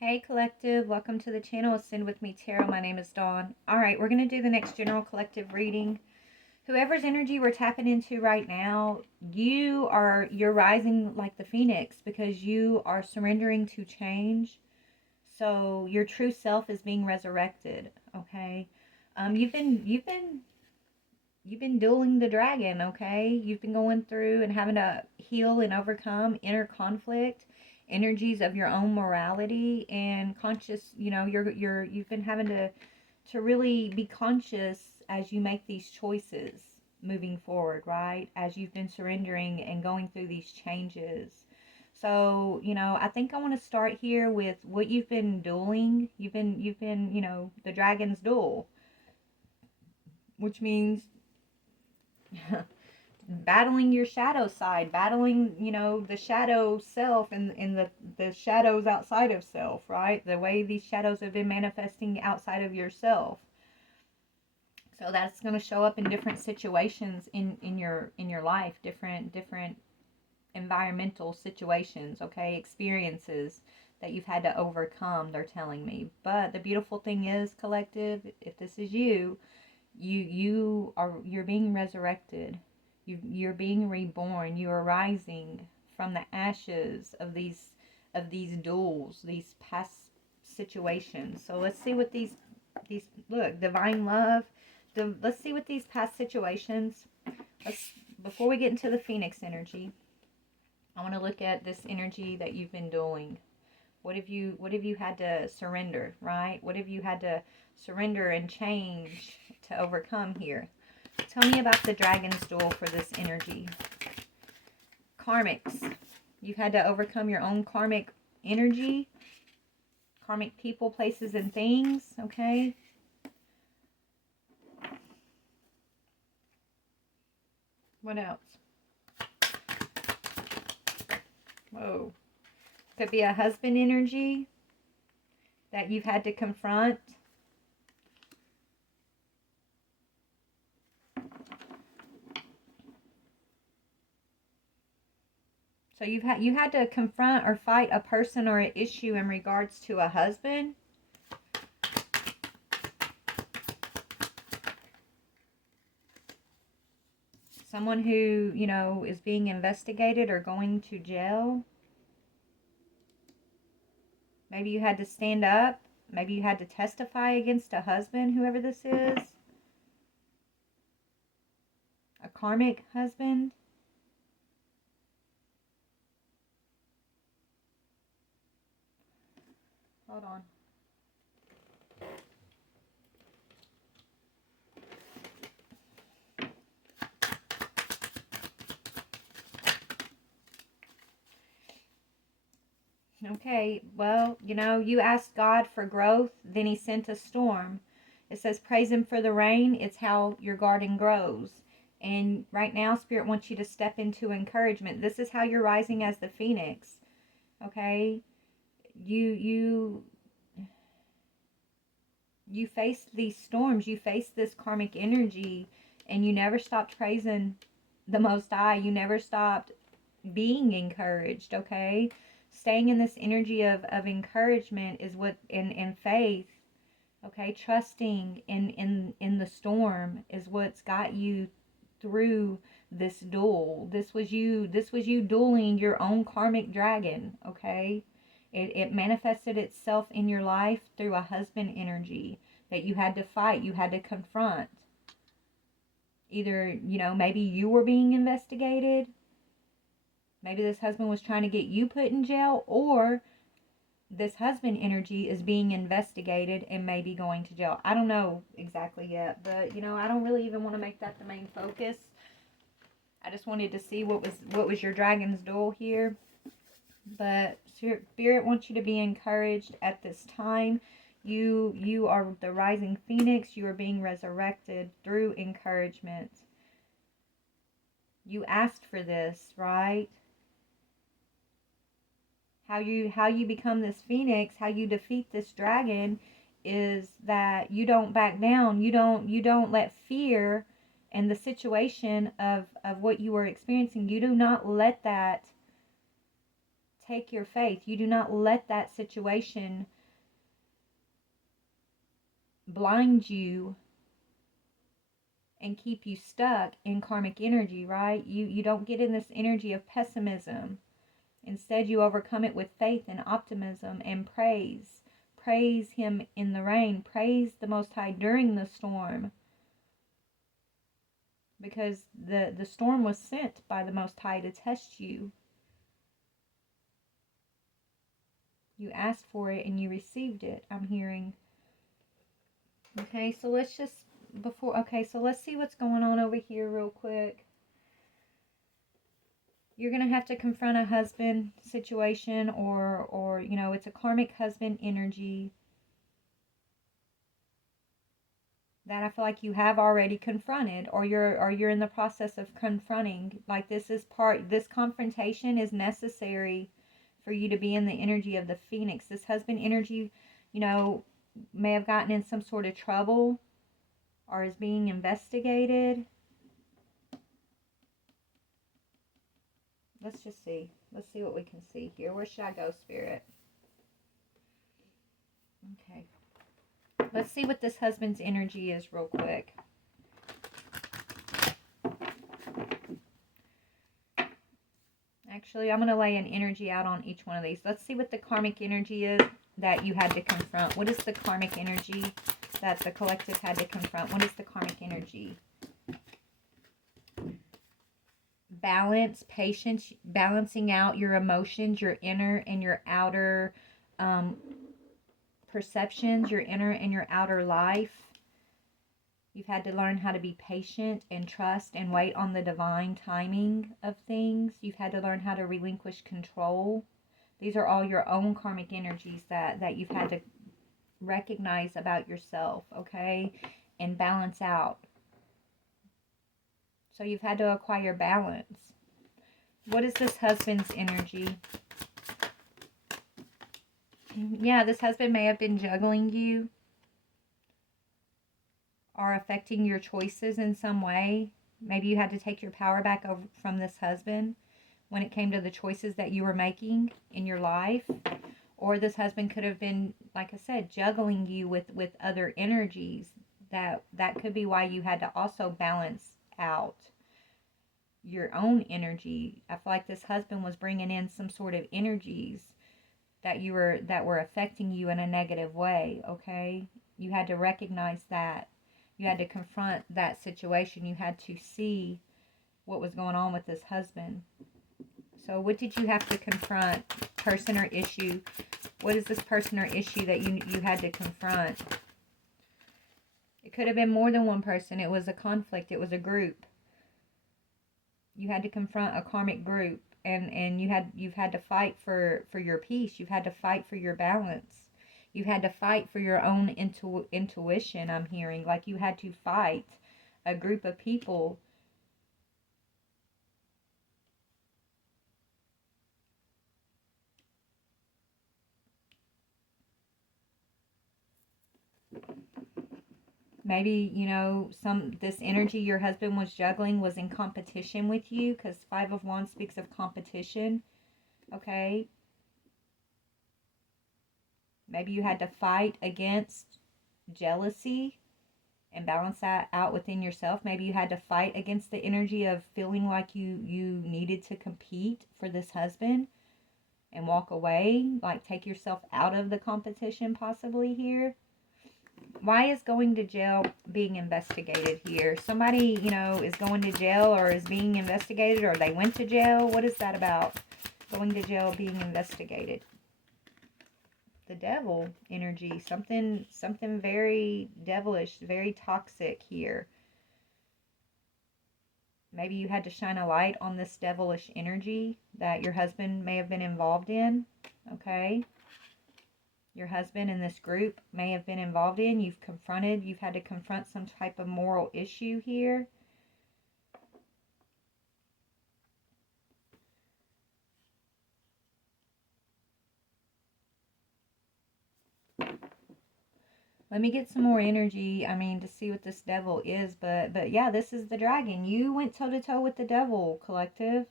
Hey collective, welcome to the channel. Ascend with me, Tarot. My name is Dawn. Alright, we're going to do the next general collective reading. Whoever's energy we're tapping into right now, you're rising like the phoenix because you are surrendering to change. So your true self is being resurrected, okay? You've been dueling the dragon, okay? You've been going through and having to heal and overcome inner conflict, energies of your own morality and conscious, you've been having to really be conscious as you make these choices moving forward, right? As you've been surrendering and going through these changes. So, I think I want to start here with what you've been dueling. You've been, the dragon's duel, which means battling your shadow side, battling, the shadow self and the shadows outside of self, right? The way these shadows have been manifesting outside of yourself. So that's going to show up in different situations in your life, different environmental situations, okay? Experiences that you've had to overcome, they're telling me. But the beautiful thing is, collective, if this is you're being resurrected. You're being reborn. You are rising from the ashes of these duels, these past situations. So let's see what these look, divine love. Let's see what these past situations. Let's Before we get into the Phoenix energy, I want to look at this energy that you've been doing. What have you had to surrender, right? What have you had to surrender and change to overcome here? Tell me about the dragon's duel for this energy. Karmics. You've had to overcome your own karmic energy. Karmic people, places, and things, okay? What else? Whoa. Could be a husband energy that you've had to confront. So you had to confront or fight a person or an issue in regards to a husband. Someone who, is being investigated or going to jail. Maybe you had to stand up. Maybe you had to testify against a husband, whoever this is. A karmic husband. Hold on. Okay, well, you asked God for growth, then he sent a storm. It says praise him for the rain. It's how your garden grows. And right now, Spirit wants you to step into encouragement. This is how you're rising as the phoenix. Okay? You face these storms. You face this karmic energy, and you never stopped praising the Most High. You never stopped being encouraged, okay? Staying in this energy of encouragement is what, in faith, okay? Trusting in the storm is what's got you through this duel. This was you dueling your own karmic dragon, okay? It manifested itself in your life through a husband energy that you had to fight, you had to confront. Either, maybe you were being investigated. Maybe this husband was trying to get you put in jail, or this husband energy is being investigated and maybe going to jail. I don't know exactly yet, but I don't really even want to make that the main focus. I just wanted to see what was your dragon's duel here. But Spirit wants you to be encouraged at this time. You are the rising phoenix. You are being resurrected through encouragement. You asked for this, right? How you become this phoenix, how you defeat this dragon, is that you don't back down. You don't let fear and the situation of what you are experiencing, you do not let that take your faith. You do not let that situation blind you and keep you stuck in karmic energy, right? You don't get in this energy of pessimism. Instead, you overcome it with faith and optimism and praise. Praise Him in the rain. Praise the Most High during the storm. Because the storm was sent by the Most High to test you. You asked for it and you received it, I'm hearing. Okay, so let's just, so let's see what's going on over here real quick. You're going to have to confront a husband situation or it's a karmic husband energy that I feel like you have already confronted or you're in the process of confronting. Like this confrontation is necessary for you to be in the energy of the Phoenix. This husband energy, may have gotten in some sort of trouble or is being investigated. Let's just see. Let's see what we can see here. Where should I go, Spirit? Okay. Let's see what this husband's energy is real quick. Actually, I'm going to lay an energy out on each one of these. Let's see what the karmic energy is that you had to confront. What is the karmic energy that the collective had to confront? What is the karmic energy? Balance, patience, balancing out your emotions, your inner and your outer perceptions, your inner and your outer life. You've had to learn how to be patient and trust and wait on the divine timing of things. You've had to learn how to relinquish control. These are all your own karmic energies that you've had to recognize about yourself, okay? And balance out. So you've had to acquire balance. What is this husband's energy? Yeah, this husband may have been juggling you or affecting your choices in some way. Maybe you had to take your power back over from this husband when it came to the choices that you were making in your life. Or this husband could have been, like I said, juggling you with other energies. That could be why you had to also balance out your own energy. I feel like this husband was bringing in some sort of energies that were affecting you in a negative way, okay? You had to recognize that. You had to confront that situation. You had to see what was going on with this husband. So what did you have to confront? Person or issue? What is this person or issue that you had to confront? It could have been more than one person. It was a conflict. It was a group. You had to confront a karmic group. And you've had to fight for your peace. You've had to fight for your balance. You've had to fight for your own intuition, I'm hearing. Like you had to fight a group of people. Maybe, this energy your husband was juggling was in competition with you, because Five of Wands speaks of competition, okay? Maybe you had to fight against jealousy and balance that out within yourself. Maybe you had to fight against the energy of feeling like you needed to compete for this husband and walk away, like take yourself out of the competition possibly here. Why is going to jail being investigated here? Somebody, is going to jail or is being investigated, or they went to jail. What is that about? Going to jail being investigated. The devil energy. Something very devilish, very toxic here. Maybe you had to shine a light on this devilish energy that your husband may have been involved in. Okay. Your husband and this group may have been involved in. You've had to confront some type of moral issue here. Let me get some more energy, to see what this devil is. But yeah, this is the dragon. You went toe-to-toe with the devil, collective.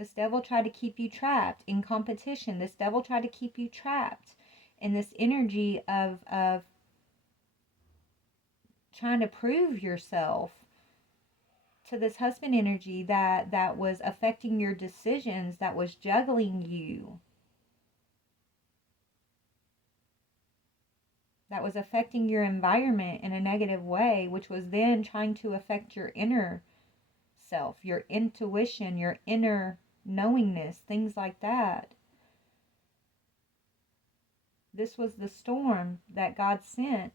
This devil tried to keep you trapped in competition. This devil tried to keep you trapped in this energy of trying to prove yourself to this husband energy that was affecting your decisions, that was juggling you, that was affecting your environment in a negative way, which was then trying to affect your inner self, your intuition, your inner knowingness, things like that. This was the storm that God sent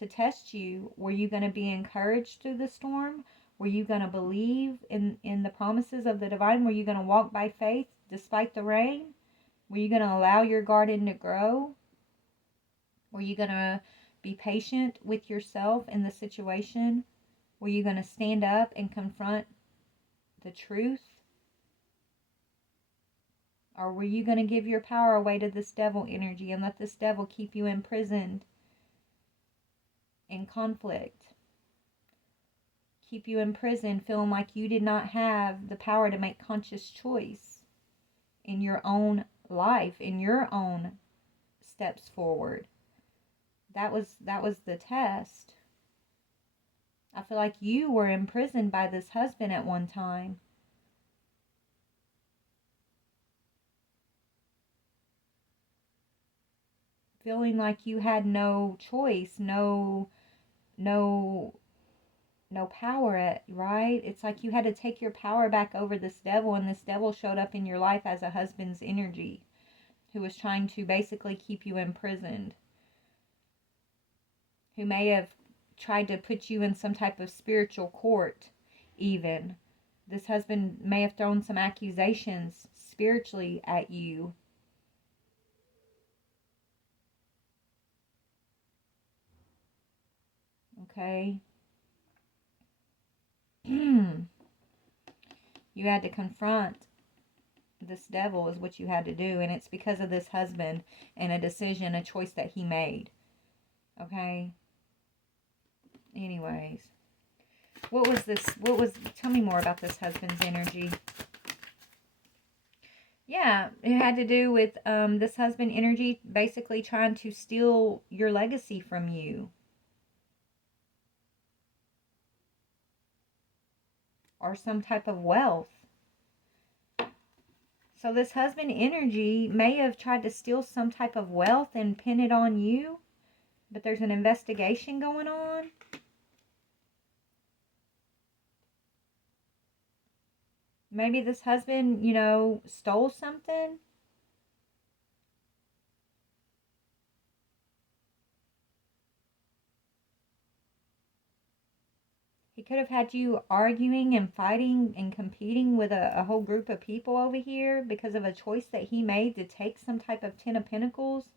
to test you. Were you going to be encouraged through the storm? Were you going to believe in the promises of the divine? Were you going to walk by faith despite the rain? Were you going to allow your garden to grow? Were you going to be patient with yourself in the situation? Were you going to stand up and confront the truth? Or were you going to give your power away to this devil energy and let this devil keep you imprisoned in conflict? Keep you imprisoned feeling like you did not have the power to make conscious choice in your own life, in your own steps forward. That was the test. I feel like you were imprisoned by this husband at one time. Feeling like you had no choice, no power, right? It's like you had to take your power back over this devil, and this devil showed up in your life as a husband's energy who was trying to basically keep you imprisoned, who may have tried to put you in some type of spiritual court even. This husband may have thrown some accusations spiritually at you. Okay? You had to confront this devil is what you had to do, and it's because of this husband and a decision, a choice that he made. Okay? Anyways. Tell me more about this husband's energy. Yeah, it had to do with this husband energy basically trying to steal your legacy from you. Or some type of wealth. So this husband energy may have tried to steal some type of wealth and pin it on you, but there's an investigation going on. Maybe this husband, stole something. He could have had you arguing and fighting and competing with a whole group of people over here because of a choice that he made to take some type of Ten of Pentacles.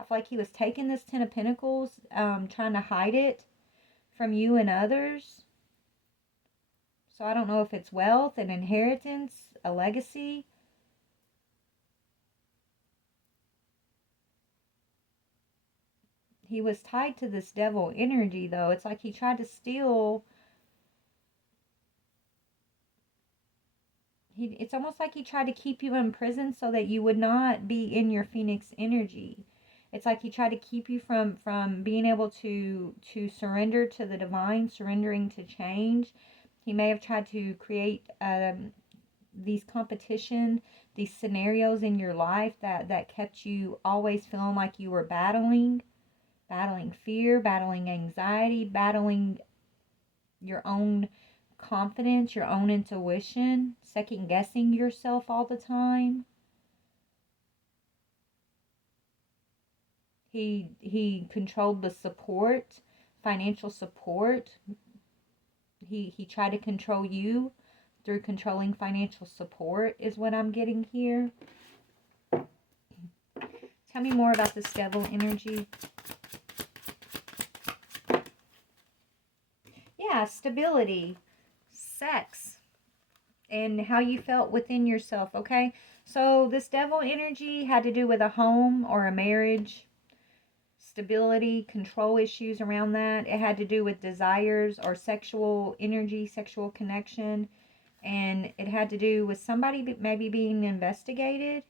I feel like he was taking this Ten of Pentacles, trying to hide it from you and others. So I don't know if it's wealth, an inheritance, a legacy. He was tied to this devil energy, though. It's like he tried to steal. It's almost like he tried to keep you in prison so that you would not be in your Phoenix energy. It's like he tried to keep you from being able to surrender to the divine, surrendering to change. He may have tried to create these competition, these scenarios in your life that kept you always feeling like you were battling fear, battling anxiety, battling your own confidence, your own intuition, second guessing yourself all the time. He controlled the support, financial support. He tried to control you through controlling financial support is what I'm getting here. Tell me more about this devil energy. Yeah, stability, sex, and how you felt within yourself, okay? So this devil energy had to do with a home or a marriage, stability, control issues around that. It had to do with desires or sexual energy, sexual connection. And it had to do with somebody maybe being investigated.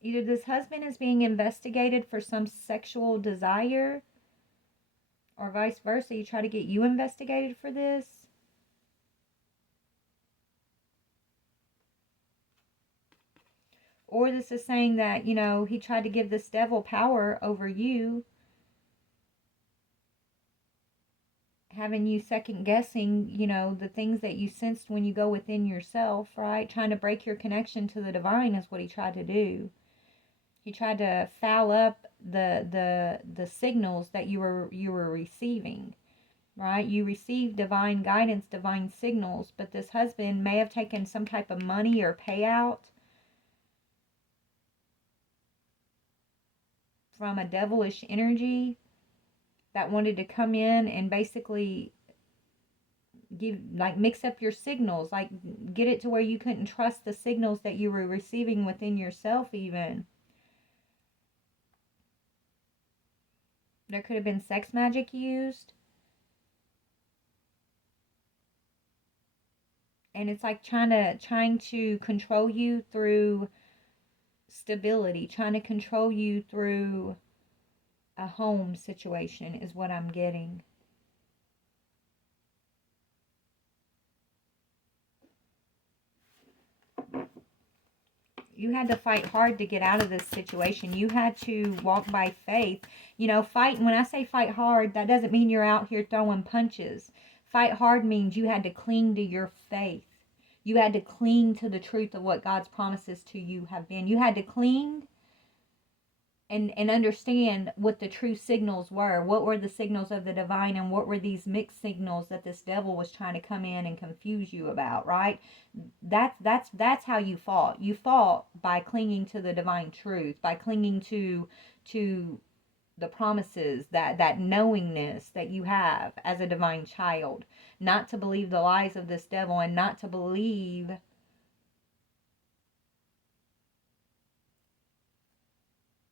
Either this husband is being investigated for some sexual desire, or vice versa. You try to get you investigated for this. Or this is saying that, he tried to give this devil power over you, having you second guessing, the things that you sensed when you go within yourself, right? Trying to break your connection to the divine is what he tried to do. He tried to foul up the signals that you were receiving, right? You received divine guidance, divine signals, but this husband may have taken some type of money or payout from a devilish energy that wanted to come in and basically mix up your signals, like get it to where you couldn't trust the signals that you were receiving within yourself. Even there could have been sex magic used, and it's like trying to control you through stability, trying to control you through a home situation is what I'm getting. You had to fight hard to get out of this situation. You had to walk by faith. Fight, when I say fight hard, that doesn't mean you're out here throwing punches. Fight hard means you had to cling to your faith. You had to cling to the truth of what God's promises to you have been. You had to cling and understand what the true signals were. What were the signals of the divine, and what were these mixed signals that this devil was trying to come in and confuse you about, right? That's how you fought. You fought by clinging to the divine truth, by clinging to the promises, that knowingness that you have as a divine child, not to believe the lies of this devil, and not to believe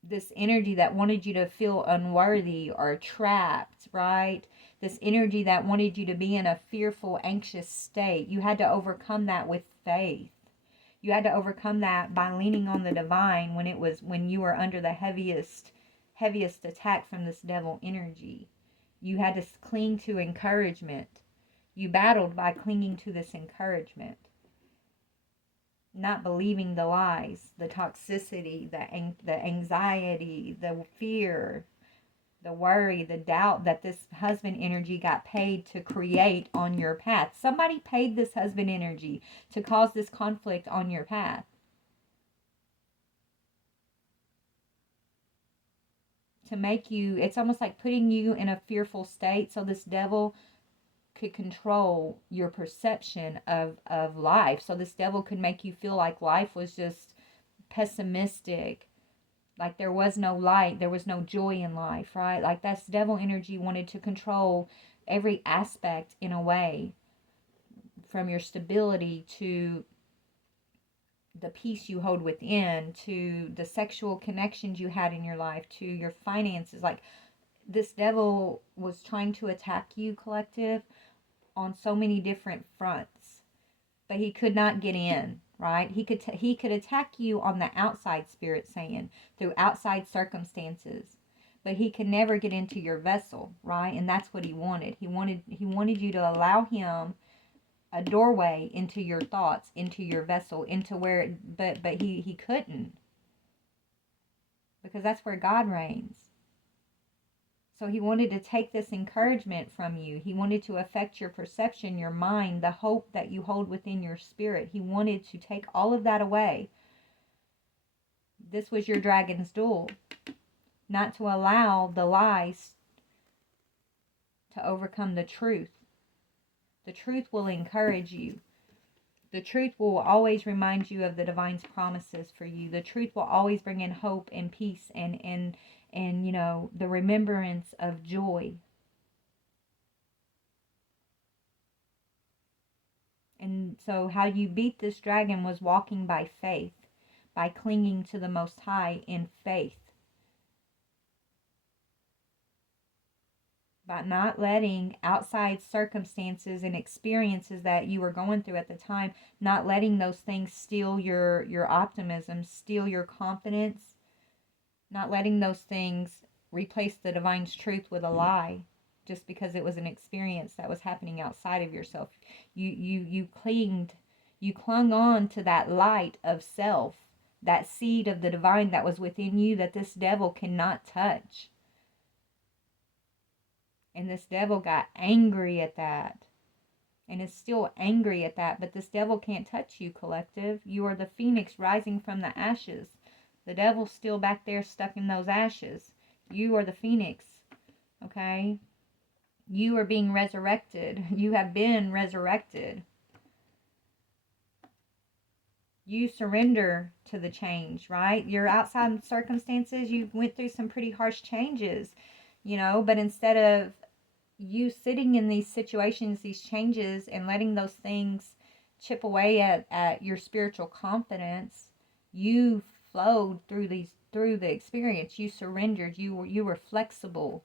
this energy that wanted you to feel unworthy or trapped, right? This energy that wanted you to be in a fearful, anxious state. You had to overcome that with faith. You had to overcome that by leaning on the divine when you were under the heaviest attack from this devil energy. You had to cling to encouragement. You battled by clinging to this encouragement, not believing the lies, the toxicity, the anxiety, the fear, the worry, the doubt that this husband energy got paid to create on your path. Somebody paid this husband energy to cause this conflict on your path. To make you, it's almost like putting you in a fearful state so this devil could control your perception of life. So this devil could make you feel like life was just pessimistic, like there was no light, there was no joy in life, right? Like that's devil energy wanted to control every aspect in a way, from your stability to the peace you hold within, to the sexual connections you had in your life, to your finances. Like this devil was trying to attack you, collective, on so many different fronts, but he could not get in, right? He could attack you on the outside, spirit saying, through outside circumstances, but he could never get into your vessel, right? And that's what he wanted. He wanted you to allow him a doorway into your thoughts, into your vessel, into where but he couldn't, because that's where God reigns. So he wanted to take this encouragement from you. He wanted to affect your perception, your mind, the hope that you hold within your spirit. He wanted to take all of that away. This was your dragon's duel. Not to allow the lies to overcome the truth. The truth will encourage you. The truth will always remind you of the divine's promises for you. The truth will always bring in hope and peace and the remembrance of joy. And so how you beat this dragon was walking by faith, by clinging to the Most High in faith. by not letting outside circumstances and experiences that you were going through at the time, not letting those things steal your optimism, steal your confidence, not letting those things replace the divine's truth with a lie just because it was an experience that was happening outside of yourself. You clung on to that light of self, that seed of the divine that was within you that this devil cannot touch. And this devil got angry at that and is still angry at that. But this devil can't touch you, collective. You are the phoenix rising from the ashes. The devil's still back there stuck in those ashes. You are the phoenix, okay? You are being resurrected. You have been resurrected. You surrender to the change, right? Your outside circumstances, you went through some pretty harsh changes, but instead of you sitting in these situations, these changes, and letting those things chip away at your spiritual confidence, you flowed through the experience. You surrendered. You were flexible,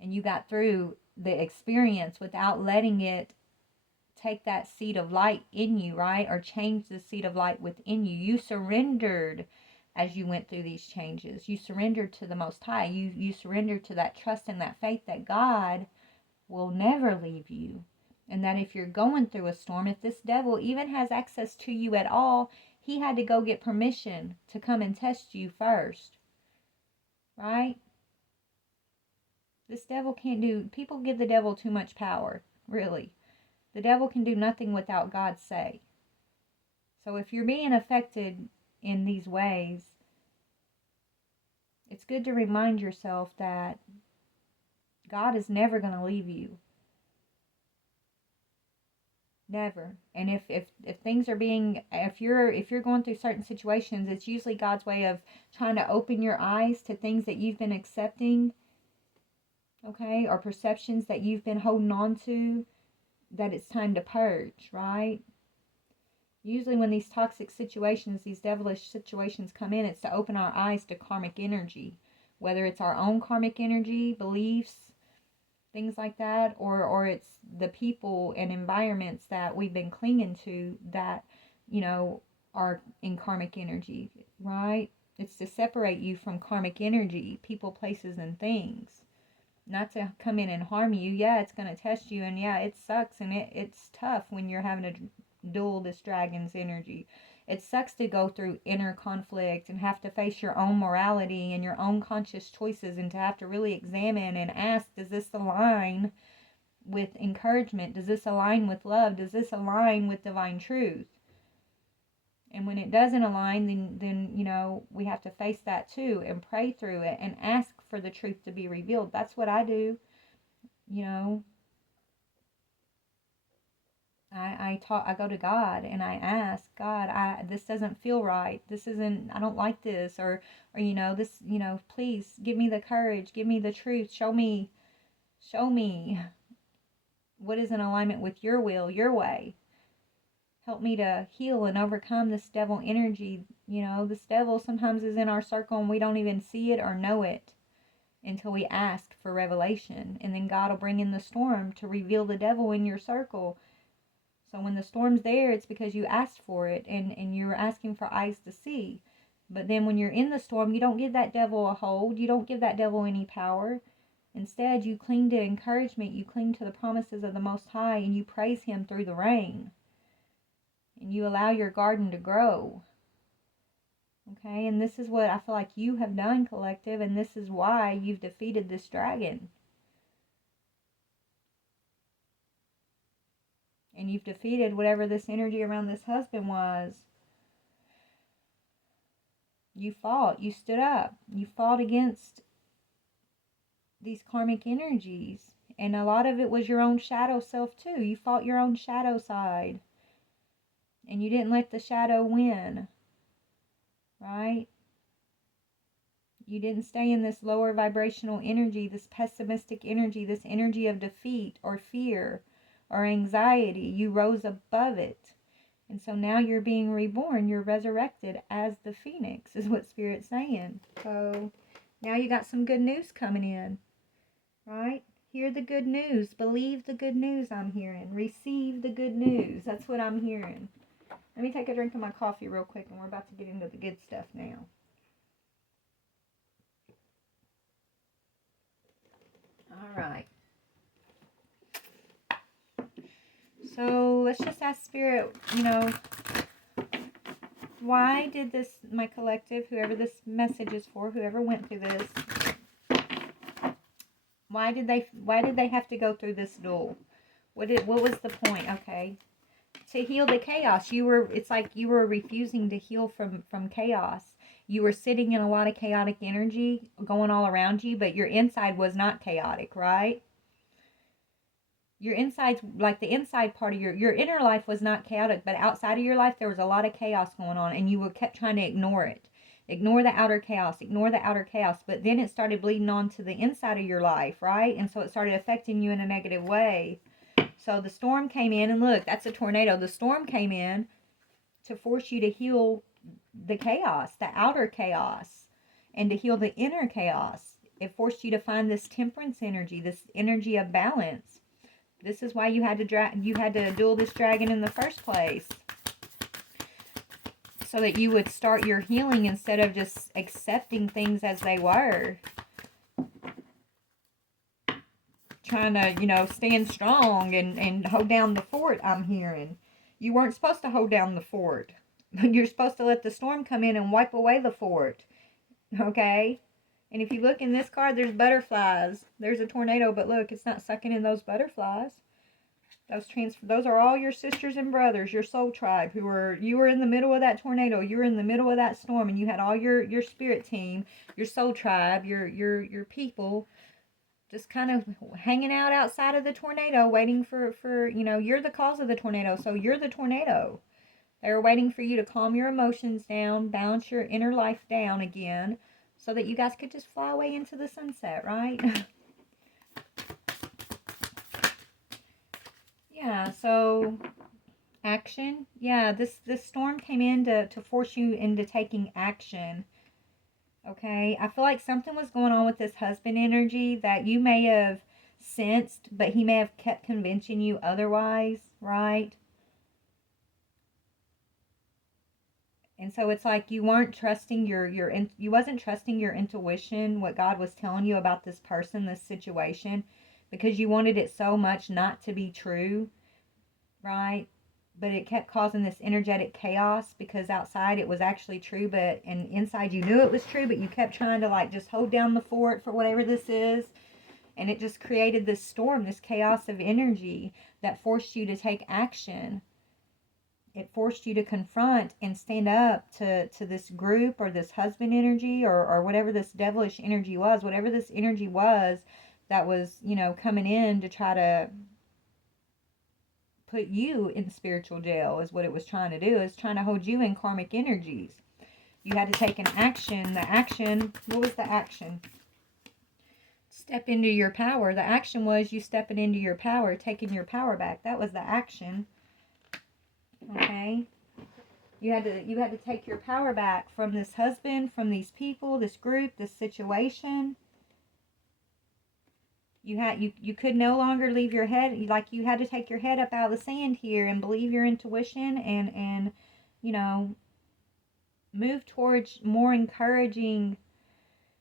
and you got through the experience without letting it take that seed of light in you, right? Or change the seed of light within you. You surrendered as you went through these changes. You surrendered to the Most High. You surrendered to that trust and that faith that God will never leave you. And that if you're going through a storm, if this devil even has access to you at all, he had to go get permission to come and test you first. Right? This devil can't do, people give the devil too much power, really. The devil can do nothing without God's say. So if you're being affected in these ways, it's good to remind yourself that God is never going to leave you. Never. And if things are being, if you're going through certain situations, it's usually God's way of trying to open your eyes to things that you've been accepting, okay, or perceptions that you've been holding on to, that it's time to purge, right? Usually when these toxic situations, these devilish situations come in, it's to open our eyes to karmic energy, whether it's our own karmic energy, beliefs, things like that, or it's the people and environments that we've been clinging to that, are in karmic energy, right? It's to separate you from karmic energy, people, places, and things. Not to come in and harm you. Yeah, it's going to test you, and yeah, it sucks, and it's tough when you're having to duel this dragon's energy. It sucks to go through inner conflict and have to face your own morality and your own conscious choices, and to have to really examine and ask, does this align with encouragement? Does this align with love? Does this align with divine truth? And when it doesn't align, then we have to face that too and pray through it and ask for the truth to be revealed. That's what I do. I go to God and I ask God, this doesn't feel right. I don't like this, or this, please give me the courage, give me the truth, show me what is in alignment with your will, your way. Help me to heal and overcome this devil energy. This devil sometimes is in our circle and we don't even see it or know it until we ask for revelation. And then God will bring in the storm to reveal the devil in your circle. So when the storm's there, it's because you asked for it and you're asking for eyes to see. But then when you're in the storm, you don't give that devil a hold. You don't give that devil any power. Instead, you cling to encouragement. You cling to the promises of the Most High, and you praise Him through the rain. And you allow your garden to grow. Okay, and this is what I feel like you have done, collective, and this is why you've defeated this dragon. And you've defeated whatever this energy around this husband was. You fought. You stood up. You fought against these karmic energies. And a lot of it was your own shadow self too. You fought your own shadow side. And you didn't let the shadow win. Right? You didn't stay in this lower vibrational energy, this pessimistic energy, this energy of defeat or fear or anxiety. You rose above it. And so now you're being reborn. You're resurrected as the phoenix, is what Spirit's saying. So now you got some good news coming in. right? Hear the good news. Believe the good news I'm hearing. Receive the good news. That's what I'm hearing. Let me take a drink of my coffee real quick, and we're about to get into the good stuff now. All right. So let's just ask Spirit, why did this, my collective, whoever this message is for, whoever went through this, why did they have to go through this duel? What was the point? Okay. To heal the chaos. It's like you were refusing to heal from chaos. You were sitting in a lot of chaotic energy going all around you, but your inside was not chaotic, right? Your insides, like the inside part of your inner life was not chaotic, but outside of your life there was a lot of chaos going on, and you were kept trying to ignore it. Ignore the outer chaos, ignore the outer chaos, but then it started bleeding on to the inside of your life, right? And so it started affecting you in a negative way. So the storm came in, and look, that's a tornado. The storm came in to force you to heal the chaos, the outer chaos, and to heal the inner chaos. It forced you to find this temperance energy, this energy of balance. This is why you had to duel this dragon in the first place, so that you would start your healing instead of just accepting things as they were. Trying to, stand strong and hold down the fort, I'm hearing. You weren't supposed to hold down the fort. You're supposed to let the storm come in and wipe away the fort. Okay? And if you look in this card, there's butterflies. There's a tornado, but look, it's not sucking in those butterflies. Those are all your sisters and brothers, your soul tribe, you were in the middle of that tornado, you were in the middle of that storm, and you had all your spirit team, your soul tribe, your people, just kind of hanging out outside of the tornado, waiting for you're the cause of the tornado, so you're the tornado. They were waiting for you to calm your emotions down, balance your inner life down again, so that you guys could just fly away into the sunset, right? Yeah, so action. Yeah, this storm came in to force you into taking action. Okay, I feel like something was going on with this husband energy that you may have sensed, but he may have kept convincing you otherwise, right? And so it's like you weren't trusting you wasn't trusting your intuition, what God was telling you about this person, this situation, because you wanted it so much not to be true, right? But it kept causing this energetic chaos because outside it was actually true, and inside you knew it was true, but you kept trying to like just hold down the fort for whatever this is. And it just created this storm, this chaos of energy that forced you to take action. It forced you to confront and stand up to this group or this husband energy or whatever this devilish energy was, whatever this energy was that was, coming in to try to put you in spiritual jail is what it was trying to do. It's trying to hold you in karmic energies. You had to take an action. The action, what was the action? Step into your power. The action was you stepping into your power, taking your power back. That was the action. Okay? You had to take your power back from this husband, from these people, this group, this situation. You could no longer leave your head, like you had to take your head up out of the sand here and believe your intuition and move towards more encouraging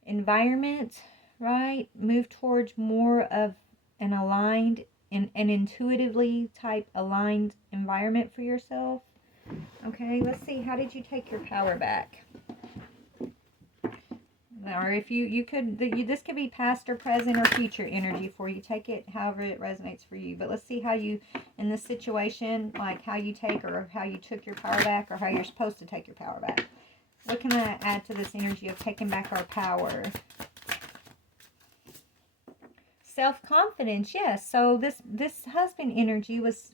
environment, right? Move towards more of an aligned and an intuitively type aligned environment for yourself. Okay, let's see, how did you take your power back? Or if you could, this could be past or present or future energy for you. Take it however it resonates for you. But let's see how you, in this situation, like how you take or how you took your power back or how you're supposed to take your power back. What can I add to this energy of taking back our power? Self-confidence, yes. So this husband energy was,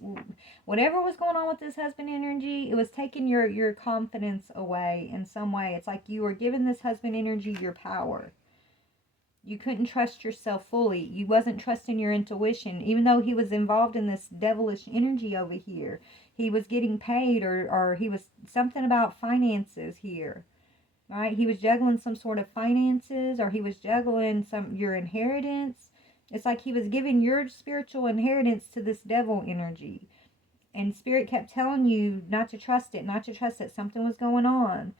whatever was going on with this husband energy, it was taking your confidence away in some way. It's like you were giving this husband energy your power. You couldn't trust yourself fully. You wasn't trusting your intuition, even though he was involved in this devilish energy over here. He was getting paid, or he was something about finances here, right? He was juggling some sort of finances, or he was juggling your inheritance. It's like he was giving your spiritual inheritance to this devil energy. And Spirit kept telling you not to trust it, not to trust that something was going on.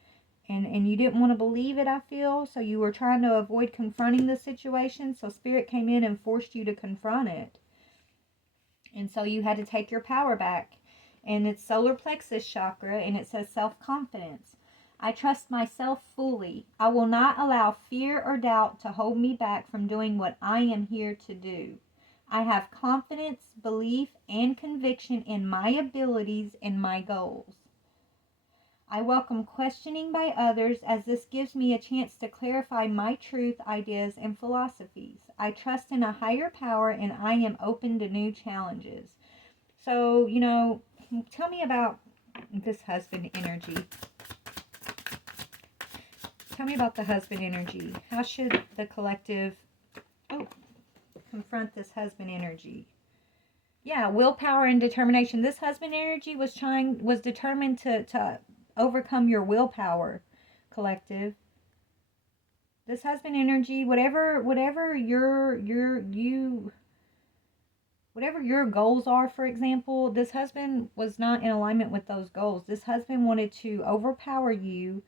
And you didn't want to believe it, I feel. So you were trying to avoid confronting the situation. So Spirit came in and forced you to confront it. And so you had to take your power back. And it's solar plexus chakra, and it says self-confidence. I trust myself fully. I will not allow fear or doubt to hold me back from doing what I am here to do. I have confidence, belief, and conviction in my abilities and my goals. I welcome questioning by others, as this gives me a chance to clarify my truth, ideas, and philosophies. I trust in a higher power, and I am open to new challenges. So, tell me about this husband energy. Tell me about the husband energy. How should the collective confront this husband energy? Yeah, willpower and determination. This husband energy was determined to overcome your willpower, collective. This husband energy, whatever your goals are, for example, this husband was not in alignment with those goals. This husband wanted to overpower you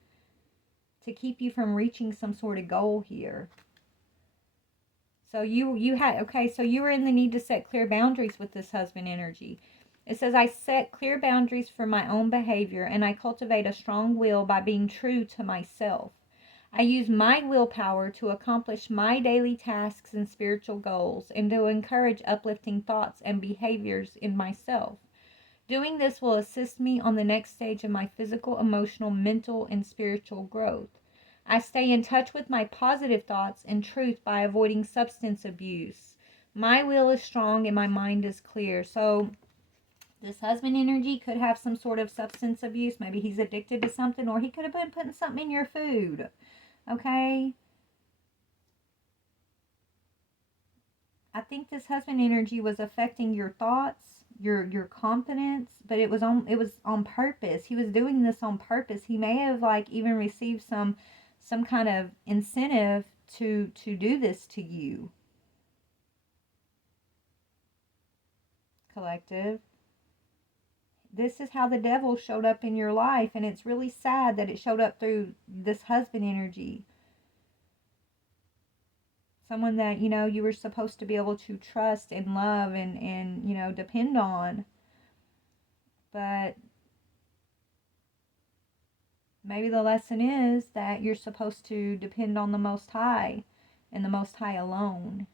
to keep you from reaching some sort of goal here. So you were in the need to set clear boundaries with this husband energy. It says, I set clear boundaries for my own behavior, and I cultivate a strong will by being true to myself. I use my willpower to accomplish my daily tasks and spiritual goals, and to encourage uplifting thoughts and behaviors in myself. Doing this will assist me on the next stage of my physical, emotional, mental, and spiritual growth. I stay in touch with my positive thoughts and truth by avoiding substance abuse. My will is strong and my mind is clear. So this husband energy could have some sort of substance abuse. Maybe he's addicted to something, or he could have been putting something in your food. Okay? I think this husband energy was affecting your thoughts, your confidence, but it was on purpose. He was doing this on purpose. He may have even received some kind of incentive to do this to you. Collective. This is how the devil showed up in your life, and it's really sad that it showed up through this husband energy. Someone that, you were supposed to be able to trust and love and depend on. But maybe the lesson is that you're supposed to depend on the Most High and the Most High alone.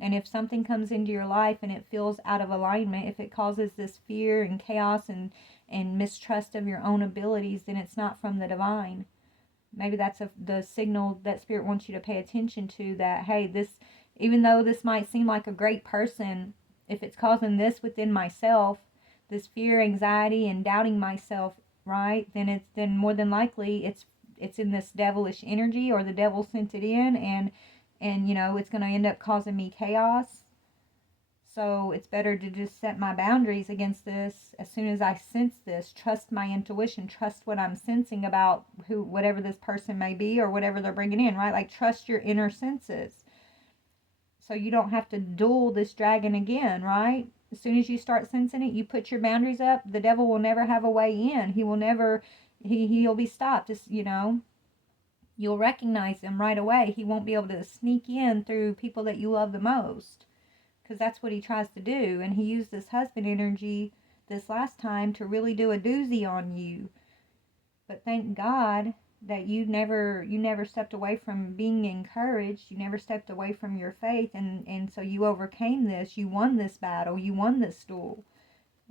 And if something comes into your life and it feels out of alignment, if it causes this fear and chaos and mistrust of your own abilities, then it's not from the divine. Maybe that's the signal that Spirit wants you to pay attention to, that, hey, even though this might seem like a great person, if it's causing this within myself, this fear, anxiety, and doubting myself, right, then more than likely it's in this devilish energy, or the devil sent it in, and it's going to end up causing me chaos. So it's better to just set my boundaries against this as soon as I sense this. Trust my intuition. Trust what I'm sensing about whatever this person may be, or whatever they're bringing in, right? Trust your inner senses. So you don't have to duel this dragon again, right? As soon as you start sensing it, you put your boundaries up. The devil will never have a way in. He will never, he'll be stopped. Just, you'll recognize him right away. He won't be able to sneak in through people that you love the most. Because that's what he tries to do. And he used this husband energy this last time to really do a doozy on you. But thank God that you never stepped away from being encouraged. You never stepped away from your faith. And so you overcame this. You won this battle. You won this duel.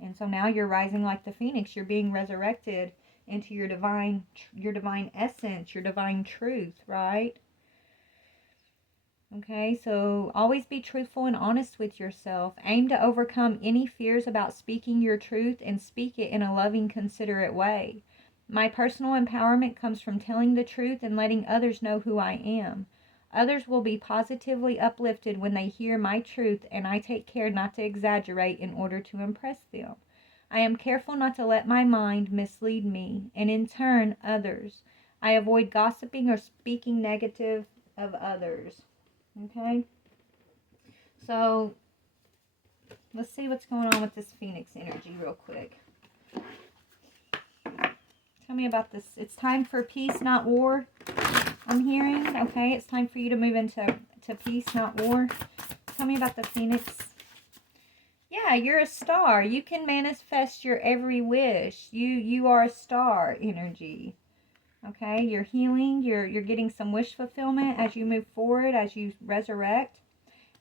And so now you're rising like the phoenix. You're being resurrected into your divine essence, your divine truth, right? Okay, so always be truthful and honest with yourself. Aim to overcome any fears about speaking your truth, and speak it in a loving, considerate way. My personal empowerment comes from telling the truth and letting others know who I am. Others will be positively uplifted when they hear my truth, and I take care not to exaggerate in order to impress them. I am careful not to let my mind mislead me, and in turn, others. I avoid gossiping or speaking negative of others. Okay? So let's see what's going on with this Phoenix energy real quick. Tell me about this. It's time for peace, not war. I'm hearing. Okay, it's time for you to move into peace, not war. Tell me about the Phoenix. Yeah, you're a star. You can manifest your every wish. You are a star energy. Okay, you're healing. You're getting some wish fulfillment as you move forward, as you resurrect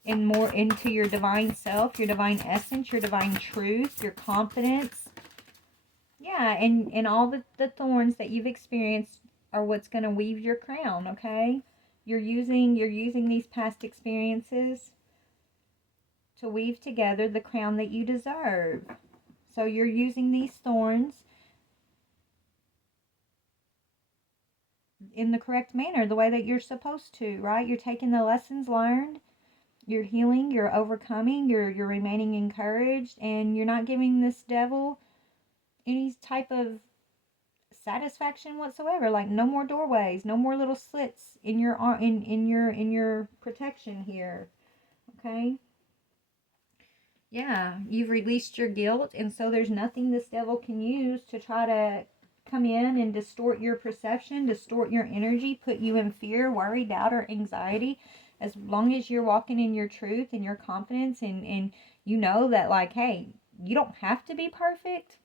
and more into your divine self, your divine essence, your divine truth, your confidence. Yeah, and all the thorns that you've experienced are what's going to weave your crown, okay? You're using these past experiences to weave together the crown that you deserve. So you're using these thorns in the correct manner, the way that you're supposed to, right? You're taking the lessons learned, you're healing, you're overcoming, you're remaining encouraged, and you're not giving this devil any type of satisfaction whatsoever. Like, no more doorways, no more little slits in your in your protection here. Okay? Yeah, you've released your guilt, and so there's nothing this devil can use to try to come in and distort your perception, distort your energy, put you in fear, worry, doubt, or anxiety. As long as you're walking in your truth and your confidence, and you know that, like, hey, you don't have to be perfect.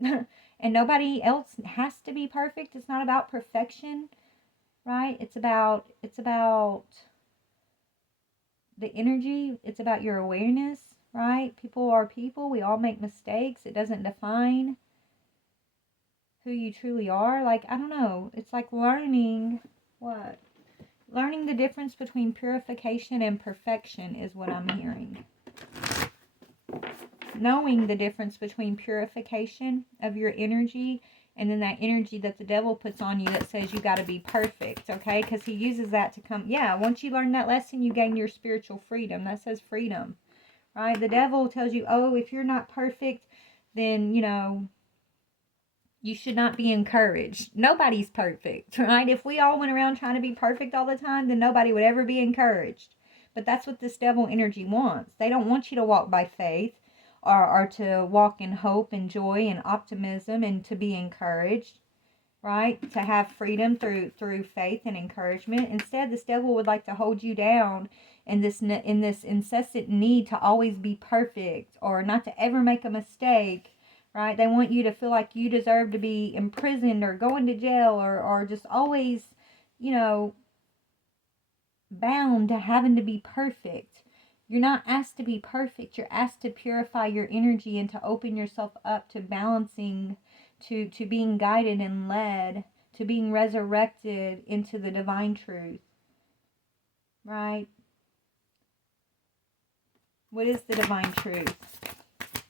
And nobody else has to be perfect. It's not about perfection, right? It's about the energy. It's about your awareness, right? People are people. We all make mistakes. It doesn't define who you truly are. Like, I don't know. It's like learning what? Learning the difference between purification and perfection is what I'm hearing. Knowing the difference between purification of your energy and then that energy that the devil puts on you that says you got to be perfect, okay? Because he uses that to come. Yeah, once you learn that lesson, you gain your spiritual freedom. That says freedom, right? The devil tells you, oh, if you're not perfect, then, you know, you should not be encouraged. Nobody's perfect, right? If we all went around trying to be perfect all the time, then nobody would ever be encouraged. But that's what this devil energy wants. They don't want you to walk by faith or to walk in hope and joy and optimism and to be encouraged, right? To have freedom through faith and encouragement. Instead, this devil would like to hold you down in this incessant need to always be perfect or not to ever make a mistake, right? They want you to feel like you deserve to be imprisoned or going to jail or just always, you know, bound to having to be perfect. You're not asked to be perfect. You're asked to purify your energy and to open yourself up to balancing, to being guided and led, to being resurrected into the divine truth. Right? What is the divine truth?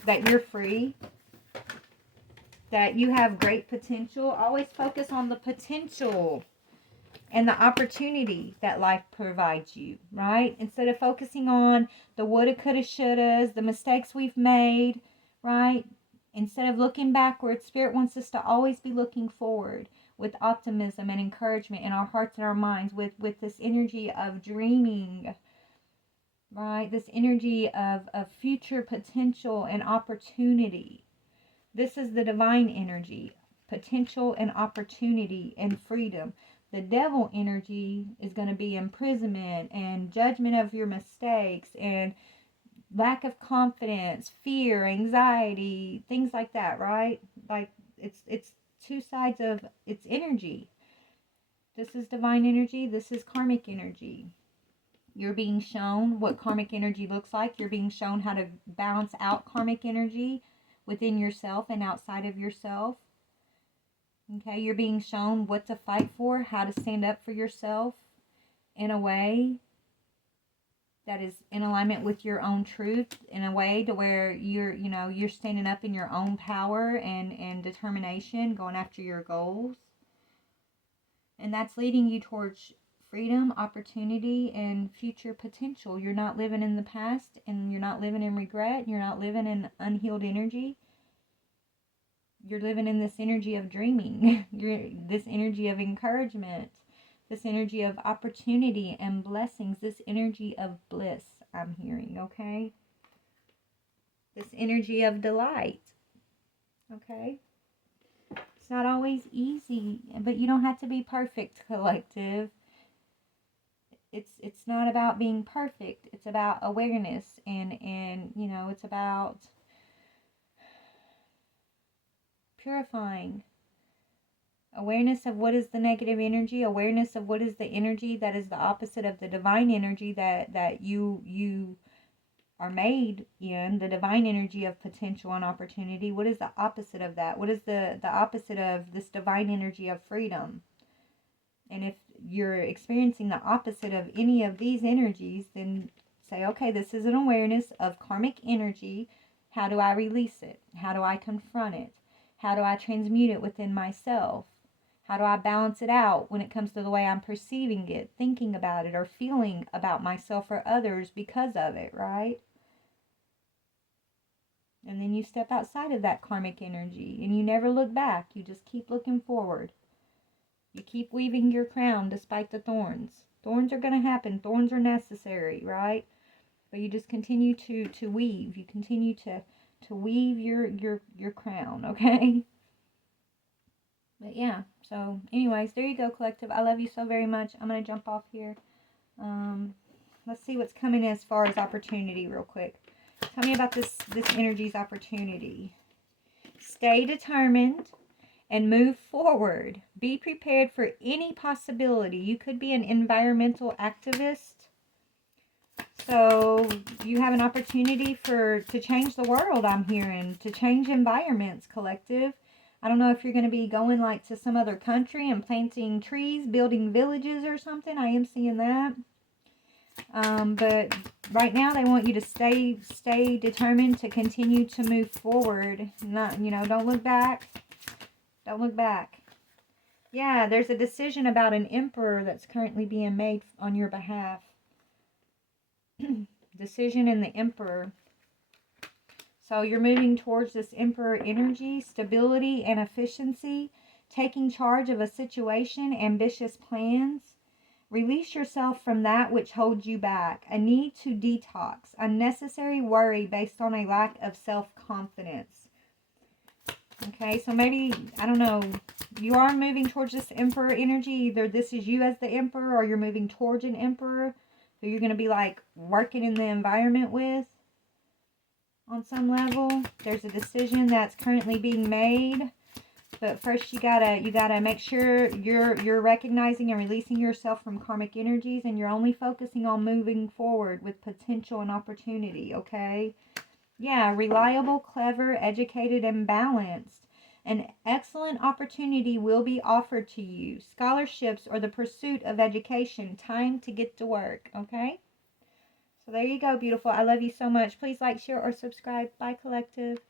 That you're free. That you have great potential. Always focus on the potential and the opportunity that life provides you, right? Instead of focusing on the woulda, coulda, shouldas, the mistakes we've made, right? Instead of looking backwards, Spirit wants us to always be looking forward with optimism and encouragement in our hearts and our minds, with this energy of dreaming, right? This energy of future potential and opportunity. This is the divine energy, potential and opportunity and freedom. The devil energy is going to be imprisonment and judgment of your mistakes and lack of confidence, fear, anxiety, things like that, right? Like, it's two sides of its energy. This is divine energy. This is karmic energy. You're being shown what karmic energy looks like. You're being shown how to balance out karmic energy within yourself and outside of yourself. Okay, you're being shown what to fight for, how to stand up for yourself in a way that is in alignment with your own truth, in a way to where you're standing up in your own power and determination, going after your goals. And that's leading you towards freedom, opportunity, and future potential. You're not living in the past, and you're not living in regret. You're not living in unhealed energy. You're living in this energy of dreaming, this energy of encouragement, this energy of opportunity and blessings, this energy of bliss. I'm hearing, okay? This energy of delight, okay? It's not always easy, but you don't have to be perfect, collective. It's not about being perfect. It's about awareness, and you know, it's about purifying. Awareness of what is the negative energy, awareness of what is the energy that is the opposite of the divine energy that you are made in, the divine energy of potential and opportunity. What is the opposite of that? What is the opposite of this divine energy of freedom? And if you're experiencing the opposite of any of these energies, then say, okay, this is an awareness of karmic energy. How do I release it? How do I confront it? How do I transmute it within myself? How do I balance it out when it comes to the way I'm perceiving it, thinking about it, or feeling about myself or others because of it, right? And then you step outside of that karmic energy and you never look back. You just keep looking forward. You keep weaving your crown despite the thorns. Thorns are going to happen. Thorns are necessary, right? But you just continue to weave. You continue to weave your crown, okay? But yeah, so anyways, there you go, collective. I love you so very much. I'm going to jump off here. Let's see what's coming as far as opportunity real quick. Tell me about this energy's opportunity. Stay determined and move forward. Be prepared for any possibility. You could be an environmental activist. So you have an opportunity to change the world, I'm hearing. To change environments, collective. I don't know if you're going to be going like to some other country and planting trees, building villages or something. I am seeing that. But right now they want you to stay determined to continue to move forward. Not, don't look back. Don't look back. Yeah, there's a decision about an emperor that's currently being made on your behalf. Decision in the emperor. So you're moving towards this emperor energy, stability and efficiency, taking charge of a situation, ambitious plans. Release yourself from that which holds you back. A need to detox, unnecessary worry based on a lack of self-confidence. Okay, so maybe, I don't know, you are moving towards this emperor energy. Either this is you as the emperor or you're moving towards an emperor who you're going to be like working in the environment with. On some level, there's a decision that's currently being made, but first you gotta make sure you're recognizing and releasing yourself from karmic energies, and you're only focusing on moving forward with potential and opportunity. Okay, yeah, reliable, clever, educated, and balanced. An excellent opportunity will be offered to you. Scholarships or the pursuit of education. Time to get to work. Okay. So there you go, beautiful. I love you so much. Please like, share, or subscribe. Bye, collective.